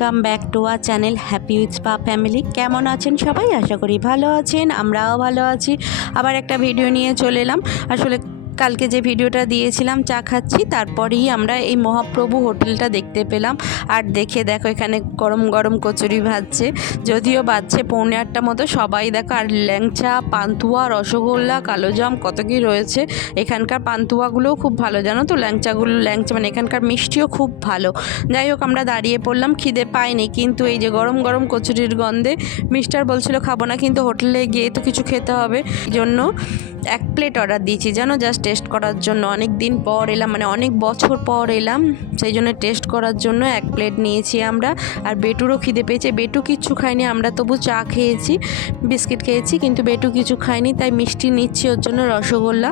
Welcome back to our channel happy with পা family কেমন আছেন সবাই? আশা করি ভালো আছেন, আমরাও ভালো আছি। আবার একটা ভিডিও নিয়ে চলে এলাম। আসলে কালকে যে ভিডিওটা দিয়েছিলাম, চা খাচ্ছি, তারপরেই আমরা এই মহাপ্রভু হোটেলটা দেখতে পেলাম। আর দেখে দেখো, এখানে গরম গরম কচুরি ভাজছে। যদিও বাজছে পৌনে আটটা মতো, সবাই দেখো, আর ল্যাংচা, পান্তুয়া, রসগোল্লা কালোজাম কত কী রয়েছে। এখানকার পান্তুয়াগুলোও খুব ভালো, জানো তো? ল্যাংচাগুলো, ল্যাংচা মানে এখানকার মিষ্টিও খুব ভালো। যাই হোক, আমরা দাঁড়িয়ে পড়লাম, খিদে পাইনি কিন্তু এই যে গরম গরম কচুরির গন্ধে মিস্টার বলছিল, খাব না, কিন্তু হোটেলে গিয়ে তো কিছু খেতে হবে। জন্য এক প্লেট অর্ডার দিয়েছি, জানো? জাস্ট টেস্ট করার জন্য অনেক দিন পর এলাম মানে অনেক বছর পর এলাম, সেই জন্য টেস্ট করার জন্য এক প্লেট নিয়েছি আমরা, আর বেটুরও খিদে পেয়েছে, বেটু কিচ্ছু খায়নি, আমরা তবু চা খেয়েছি, বিস্কিট খেয়েছি, কিন্তু বেটু কিছু খায়নি, তাই মিষ্টি নিচ্ছি ওর জন্য রসগোল্লা,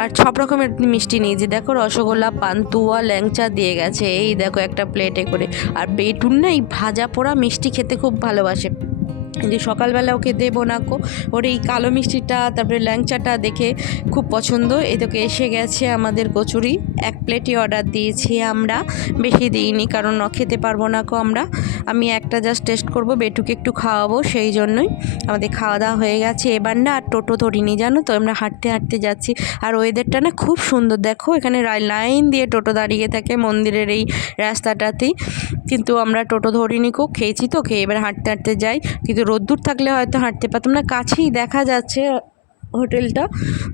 আর সব রকমের মিষ্টি নিয়েছি, দেখো রসগোল্লা, পান্তুয়া, ল্যাংচা দিয়ে গেছে, এই দেখো একটা প্লেটে করে, আর বেটুর না এই ভাজা পোড়া মিষ্টি খেতে খুব ভালোবাসে। যে সকালবেলা ওকে দেবো না কো, ওর এই কালো মিষ্টিটা, তারপরে ল্যাংচাটা দেখে খুব পছন্দ। এই তোকে এসে গেছে আমাদের কচুরি। এক প্লেটই অর্ডার দিয়েছি আমরা। বেশি দিইনি কারণ খেতে পারব না কো আমরা। আমি একটা জাস্ট টেস্ট করব, বেটুকে একটু খাওয়াবো সেই জন্যই। আমাদের খাওয়া দাওয়া হয়ে গেছে। এবার না আর টোটো ধরিনি, জানো তো? আমরা হাঁটতে হাঁটতে যাচ্ছি। আর ওয়েদারটা না খুব সুন্দর। দেখো, এখানে লাইন দিয়ে টোটো দাঁড়িয়ে থাকে মন্দিরের এই রাস্তাটাতেই। কিন্তু আমরা টোটো ধরিনি কো, খেয়েছি তো, খেয়ে এবার হাঁটতে হাঁটতে যাই। কিন্তু রোদ্দুর থাকলে হয়তো হাঁটতে পারতাম না। কাছেই দেখা যাচ্ছে হোটেলটা।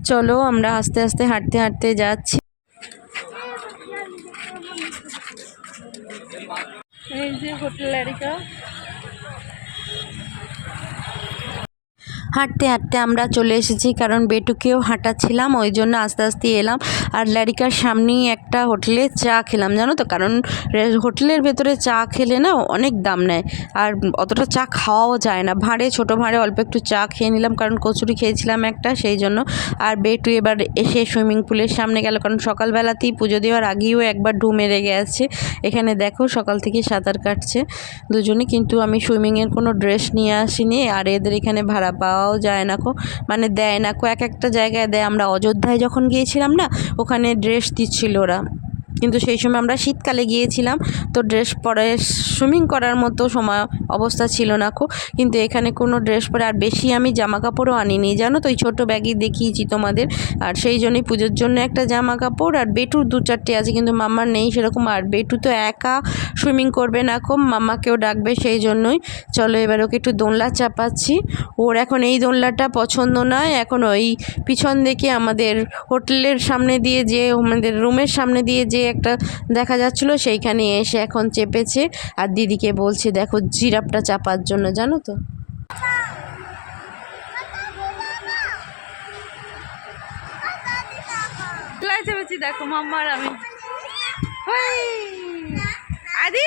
চলো আমরা আস্তে আস্তে হাঁটতে হাঁটতে যাচ্ছি। এই যে হোটেল হাঁটতে হাঁটতে আমরা চলে এসেছি কারণ বেটুকেও হাঁটাচ্ছিলাম, ওই জন্য আস্তে আস্তে এলাম। আর ল্যারিকার সামনেই একটা হোটেলে চা খেলাম, জানো তো? কারণ হোটেলের ভেতরে চা খেলে না অনেক দাম নেয়। আর অতটা চা খাওয়াও যায় না। ভাঁড়ে, ছোটো ভাঁড়ে অল্প একটু চা খেয়ে নিলাম কারণ কচুরি খেয়েছিলাম একটা, সেই জন্য। আর বেটু এবার এসে সুইমিং পুলের সামনে গেল, কারণ সকালবেলাতেই পুজো দেওয়ার আগেও একবার ডু মেরে গেছে। এখানে দেখো সকাল থেকে সাঁতার কাটছে। দুজনে কিন্তু আমি সুইমিংয়ের কোনো ড্রেস নিয়ে আসিনি। আর এদের এখানে ভাড়া পাওয়াও যায় না কো। মানে দেয় না কো, এক একটা জায়গায় দেয়। আমরা অযোধ্যায় যখন গিয়েছিলাম না, ওখানে ড্রেস দিচ্ছিল ওরা। কিন্তু সেই সময় আমরা শীতকালে গিয়েছিলাম, তো ড্রেস পরে সুইমিং করার মতো সময় অবস্থা ছিল না কো কিন্তু এখানে কোনো ড্রেস পরে আর বেশি আমি জামা কাপড়ও আনিনি। জানো তো ওই ছোটো ব্যাগই দেখিয়েছি তোমাদের। আর সেই জন্যই পুজোর জন্য একটা জামা কাপড় আর বেটুর দু চারটে আছে, কিন্তু মামার নেই সেরকম। আর বেটু তো একা সুইমিং করবে না কো মামাকেও ডাকবে সেই জন্যই। চলো এবার ওকে একটু দোলনা চাপাচ্ছি। ওর এখন এই দোলনাটা পছন্দ নয়, এখন ওই পিছন দিকে আমাদের হোটেলের সামনে দিয়ে যে, আমাদের রুমের সামনে দিয়ে যে একটা দেখা যাচ্ছিল সেইখানে এসে এখন চেপেছে আর দিদিকে বলছে দেখো জিরাপটা চাপার জন্য জানো তো? চেপেছি দেখো মাম্মার আমি। আরে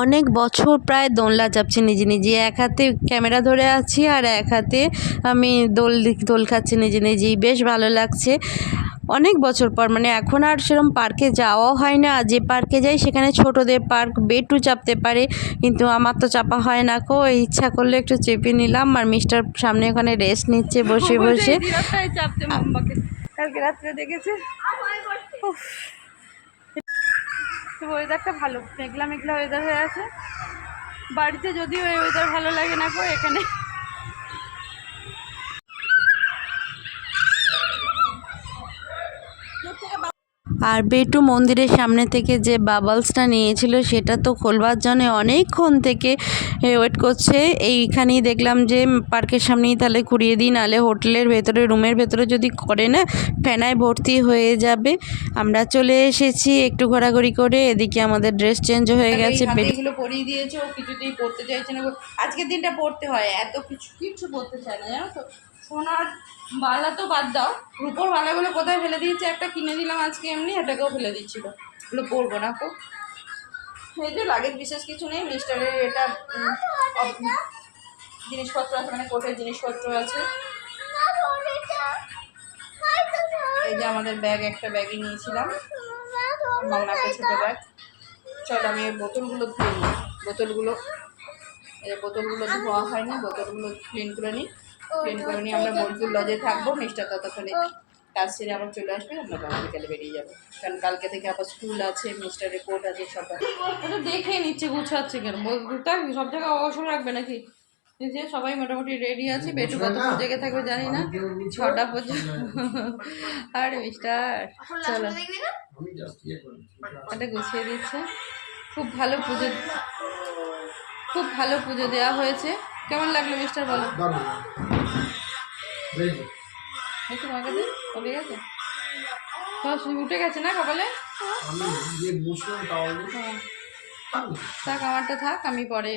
অনেক বছর প্রায় দোলনা চাপছি নিজে নিজে। এক হাতে ক্যামেরা ধরে আছি আর এক হাতে আমি দোল দোল খাচ্ছি নিজে নিজেই। বেশ ভালো লাগছে। অনেক বছর পর মানে এখন আর সেরকম পার্কে যাওয়াও হয় না। যে পার্কে যাই সেখানে ছোটদের পার্ক বেটু চাপতে পারে। কিন্তু আমার তো চাপা হয় না কো ইচ্ছা করলে একটু চেপে নিলাম। আর মিস্টার সামনে ওখানে রেস্ট নিচ্ছে বসে বসে। চাপতে কালকে রাত্রে দেখেছে? ওয়েদারটা ভালো। মেঘলা মেঘলা ওয়েদার হয়ে আছে। বাড়িতে যদিও এই ওয়েদার ভালো লাগে না কো এখানে। আর বেটু মন্দিরের সামনে থেকে যে বাবলসটা নিয়েছিল সেটা তো খোলবার জন্য অনেকক্ষণ থেকে ওয়েট করছে। এইখানেই দেখলাম যে পার্কের সামনেই তাহলে ঘুরিয়ে দিই নাহলে হোটেলের ভেতরে রুমের ভেতরে যদি করে না ফেনায় ভর্তি হয়ে যাবে। আমরা চলে এসেছি একটু ঘোরাঘুরি করে এদিকে আমাদের ড্রেস চেঞ্জ হয়ে গেছে এগুলো পরিয়ে দিয়েছে ও কিছুতেই পড়তে চাইছে না। আজকের দিনটা পড়তে হয় এত কিছু কিচ্ছু পড়তে চায় না জানো তো? সোনার বালা তো বাদ দাও। রূপোর বালাগুলো কোথায় ফেলে দিয়েছে? একটা কিনে দিলাম আজকে এমনি, এটাকেও ফেলে দিচ্ছিল। এগুলো পরবো না কো এই যে লাগেজ বিশেষ কিছু নেই, মিস্টারের এটা জিনিসপত্র আছে মানে কোটের জিনিসপত্র আছে। এই যে আমাদের ব্যাগ, একটা ব্যাগই নিয়েছিলাম। মামা একটা ছোটো ব্যাগ। চল, আমি বোতলগুলো ধুয়ে নিই। বোতলগুলো, এই বোতলগুলো ধোয়া হয়নি, বোতলগুলো ক্লিন করে নিই। ক্লিন করে নিয়ে আমরা বোলপুর লজে থাকব মিস্টার ততক্ষণে কাজ সেরে আবার চলে আসবে আমরা বাবা বিকালে বেরিয়ে যাব। কারণ কালকে থেকে আবার স্কুল আছে মিস্টার রিপোর্ট আছে সব ওটা দেখেই নিচ্ছে গুছাচ্ছে কেন? বলতে সব জায়গায় অবসর রাখবে নাকি? যে সবাই মোটামুটি রেডি আছে বেটু কতক্ষণ জেগে থাকবে জানি না। ছটা পর্যন্ত আরে মিস্টার চলো। এটা গুছিয়ে দিচ্ছে। খুব ভালো পুজো খুব ভালো পুজো দেওয়া হয়েছে। কেমন লাগল মিস্টার বলো? একটু মাকে দিন কবে গেছে তোমার শুধু উঠে গেছে না কপালে? হ্যাঁ। থাক আমারটা থাক আমি পরে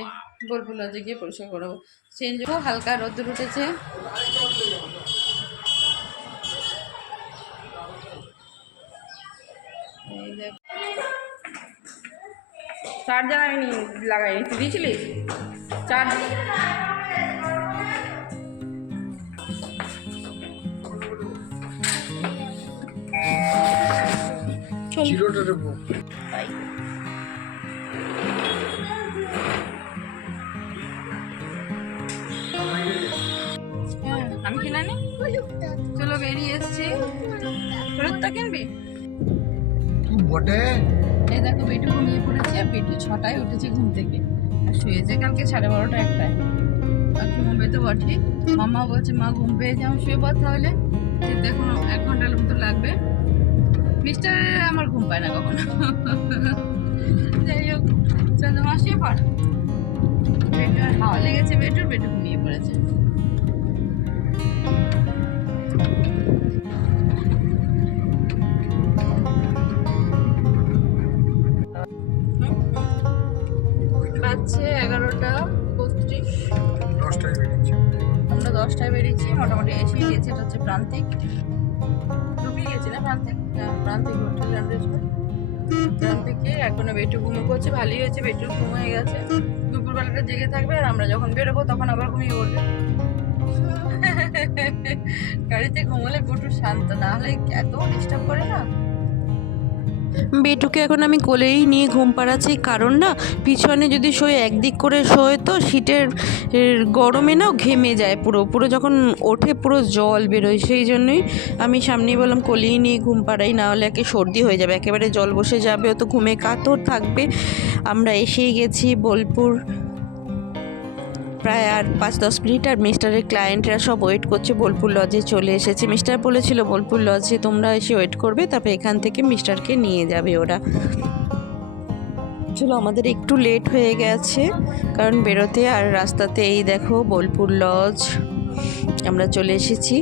বোলপুর লজে গিয়ে পরিষ্কার করব চেঞ্জ হালকা রোদ্দুর উঠেছে। চার্জার আমি লাগাইনি তুই দিয়েছিলিস? চার্জ জিরোটা দেবো হ্যাঁ, আমি কিনা নি চলো বেরিয়ে এসছি। হলুদটা কিনবি? বটে? এই দেখো বেটু ঘুমিয়ে পড়েছে বেটু ছটায় উঠেছে ঘুম থেকে। আর শুয়েছে কালকে সাড়ে বারোটা একটায়। আর ঘুমবে তো বটে। মামা বলছে মা ঘুম পেয়ে যাও শুয়ে পর তাহলে। দেখুন এক ঘণ্টার মতো লাগবে। মিস্টার আমার ঘুম পায় না কখনো। যাই হোক চলো মা শুয়ে পড়। বেটুর হাওয়া লেগেছে বেটুর বেটু ঘুমিয়ে পড়েছে। বাজছে এগারোটা বত্রিশ। দশটায় বেরিয়েছি। আমরা দশটায় বেরিয়েছি মোটামুটি এসেই গেছি এটা হচ্ছে প্রান্তিক। ঢুকেই গেছি না প্রান্তিক প্রান্তিক হোটেল রেস্টুরেন্ট প্রান্তিকে এখনও বেটু ঘুমো করছে, ভালোই হয়েছে, বেটুর ঘুম হয়ে গেছে। দুপুরবেলাটা জেগে থাকবে আর আমরা যখন বেরোবো তখন আবার ঘুমিয়ে পড়বে। গাড়িতে ঘুমোলে প্রচুর শান্ত, না হলে এত ডিস্টার্ব করে না? বেটুকে এখন আমি কোলেই নিয়ে ঘুম পাড়াচ্ছি। কারণ না, পিছনে যদি শোয় একদিক করে শোয় তো শীতের গরমে না ঘেমে যায় পুরো। পুরো যখন ওঠে পুরো জল বেরোয়। সেই জন্যই আমি সামনেই বললাম, কোলেই নিয়ে ঘুম পাড়াই, না হলে একে সর্দি হয়ে যাবে। একেবারে জল বসে যাবে, ও তো ঘুমে কাতর থাকবে। আমরা এসেই গেছি বোলপুর প্রায় আর পাঁচ, দশ মিনিট আর মিস্টারের ক্লায়েন্টরা সব ওয়েট করছে বোলপুর লজে চলে এসেছে। মিস্টার বলেছিল, বোলপুর লজে তোমরা এসে ওয়েট করবে, তারপরে এখান থেকে মিস্টারকে নিয়ে যাবে ওরা। চলো, আমাদের একটু লেট হয়ে গেছে, কারণ বেরোতে আর রাস্তাতে এই দেখো বোলপুর লজ আমরা চলে এসেছি।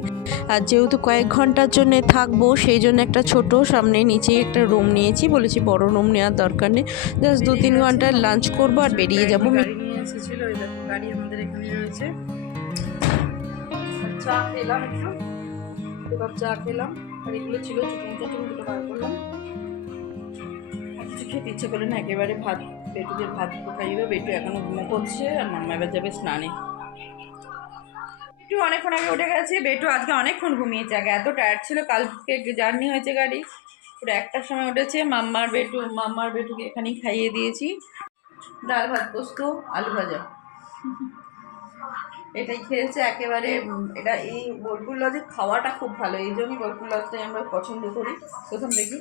আর যেহেতু কয়েক ঘণ্টার জন্য থাকব, সেই জন্য একটা ছোট সামনে নিচেই একটা রুম নিয়েছি। বলেছি বড় রুম নেওয়ার দরকার নেই। জাস্ট দু তিন ঘণ্টা লাঞ্চ করব আর বেরিয়ে যাব। গাড়ি আমাদের চা খেলাম একটু। দু চা খেলাম। আর এগুলো ছিল ছোটো মোটো দুটো বার করলাম। কিছু খেতে ইচ্ছে করে না, একেবারে ভাত বেটুদের ভাত খাইবে বেটু এখনও ঘুমো করছে আর মাম্মা এবার যাবে স্নানে। বেটু অনেকক্ষণ আগে উঠে গেছে। বেটু আজকে অনেকক্ষণ ঘুমিয়েছে আগে। এত টায়ার্ড ছিল। কালকে জার্নি হয়েছে গাড়ি। পুরো একটার সময় উঠেছে। মাম্মার বেটু মাম্মার বেটুকে এখানেই খাইয়ে দিয়েছি। ডাল ভাত পোস্ত, আলু ভাজা। এটাই খেয়েছে একেবারে এটা এই বোলপুর লজে খাওয়াটা খুব ভালো, এই জন্যই বোলপুর লজটাই আমরা পছন্দ করি প্রথম দেখি।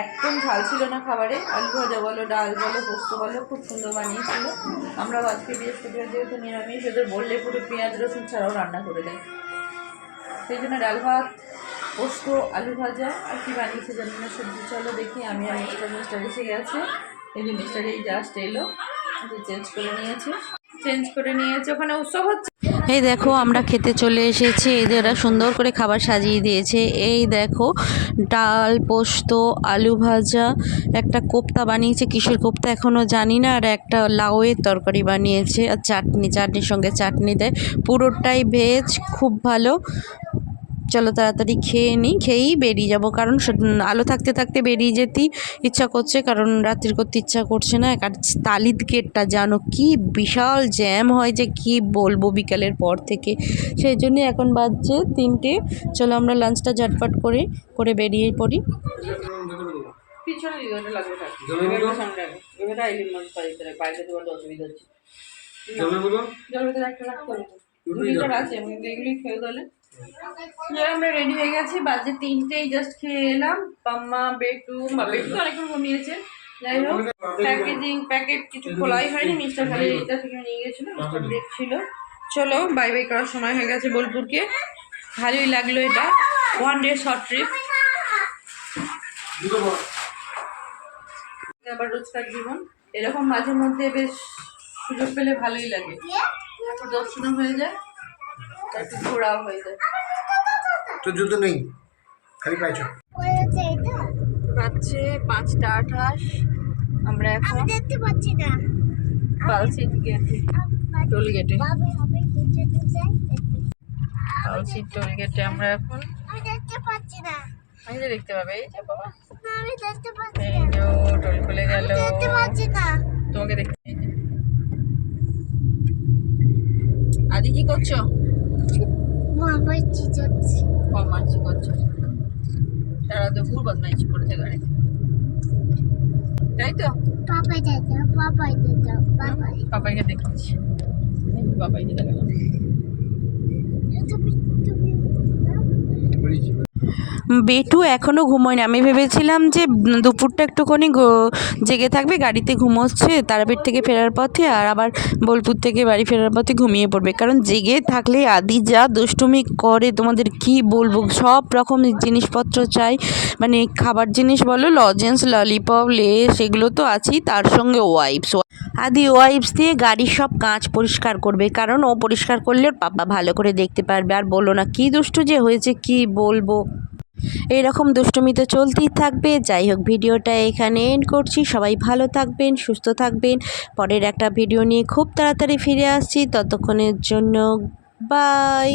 একদম ঝাল ছিল না খাবারে, আলু ভাজা বলো, ডাল বলো, পোস্ত বলো, খুব সুন্দর বানিয়েছিল। আমরা আজকে বৃহস্পতিবার যেহেতু নিরামিষ, ওদের বললে পুরো পেঁয়াজ, রসুন ছাড়াও রান্না করে দেয়। সেই জন্য ডাল ভাত, পোস্ত, আলু ভাজা, আর কি বানিয়েছে জানি না সবজি। চলো দেখি, আমি আর মিস্টার মিস্টার এসে গেছে। এই যে এই জাস্ট এলো চেঞ্জ করে নিয়েছে। চেঞ্জ করে নিয়েছে, ওখানে উৎসব হচ্ছে। এই দেখো, আমরা খেতে চলে এসেছি। এই যে ওরা সুন্দর করে খাবার সাজিয়ে দিয়েছে। এই দেখো, ডাল, পোস্ত, আলু ভাজা, একটা কোপ্তা বানিয়েছে। কিশোর কোপ্তা এখনও জানি না। আর একটা লাউয়ের তরকারি বানিয়েছে। আর চাটনি, চাটনির সঙ্গে চাটনি দেয় পুরোটাই ভেজ, খুব ভালো। চলো তাড়াতাড়ি খেয়ে নিই খেয়েই বেরিয়ে যাব। কারণ আলো থাকতে থাকতে বেরিয়ে যেতেই ইচ্ছা করছে। কারণ রাত্রির করতে ইচ্ছা করছে না। আর তালিদ গেটটা জানো কি বিশাল জ্যাম হয় যে কি বলব বিকালের পর থেকে। সেই জন্যই এখন বাজছে তিনটে। চলো আমরা লাঞ্চটা ঝটপট করে করে বেরিয়ে পড়ি। পিছনে অসুবিধা হচ্ছে লিটার আছে এগুলোই খেয়ে দিলে যে আমরা রেডি হয়ে গেছি বাজে তিনটেই জাস্ট খেয়ে এলাম। পাম্মা বেটু বা বেটু অনেকক্ষণ ঘুমিয়েছে। যাই হোক প্যাকেজিং প্যাকেট কিছু খোলাই হয়নি মিস্টার খালি এটা থেকে নিয়ে গেছিল মিস্টার দেখছিল। চলো বাই বাই করার সময় হয়ে গেছে বোলপুরকে। ভালোই লাগল এটা। ওয়ান ডে শর্ট ট্রিপ আবার রোজকার জীবন। এরকম মাঝে মধ্যে বেশ সুযোগ পেলে ভালোই লাগে। একটু দর্শনও হয়ে যায় একটু ঘোরাও হয়ে যায়। তো জুতো নেই খালি পাইছো বাজছে পাঁচটা আঠাশ আমরা এখন দেখতে পাচ্ছি না। পালসিট গেটে। টোল গেটে। পালসিট টোল গেটে আমরা এখন। আমি দেখতে পাচ্ছি না। আমি দেখতে পাবে এই যে বাবা। আমি দেখতে পাচ্ছি এই যে টোল খুলে গেল। দেখতে পাচ্ছি না। তোমাকে দেখতে এই যে। আদি কি করছ? মামাচি চিচাচ্ছি মামাচি করছ? সারা দুপুর বদমাইশি করেছে গাড়ি তাই তো? পাপাই দাদা পাপাই দাদা পাপাই। বাবাইকে দেখছি বাবাই দিতে গেলাম তুমি তুমি বেটু এখনও ঘুমোয়নি। আমি ভেবেছিলাম যে দুপুরটা একটুখানি জেগে থাকবে, গাড়িতে ঘুমোচ্ছে, তারাপীঠ থেকে ফেরার পথে, আর আবার বোলপুর থেকে বাড়ি ফেরার পথে ঘুমিয়ে পড়বে। কারণ জেগে থাকলে আদি যা দুষ্টুমি করে, তোমাদের কি বলব? সব রকম জিনিসপত্র চাই। মানে খাবার জিনিস বলো, লজেন্স, ললিপপ, লেস, এগুলো তো আছেই, তার সঙ্গে ওয়াইপস। আদি ওয়াইপস দিয়ে গাড়ির সব কাঁচ পরিষ্কার করবে, কারণ ও পরিষ্কার করলে ওর পাপা ভালো করে দেখতে পারবে। আর বলো না, কি দুষ্টু যে হয়েছে, কি বলব? এইরকম দুষ্টুমি তো চলতেই থাকবে। যাই হোক, ভিডিওটা এখানে এন্ড করছি। সবাই ভালো থাকবেন, সুস্থ থাকবেন। পরের একটা ভিডিও নিয়ে খুব তাড়াতাড়ি ফিরে আসছি। ততক্ষণের জন্য বাই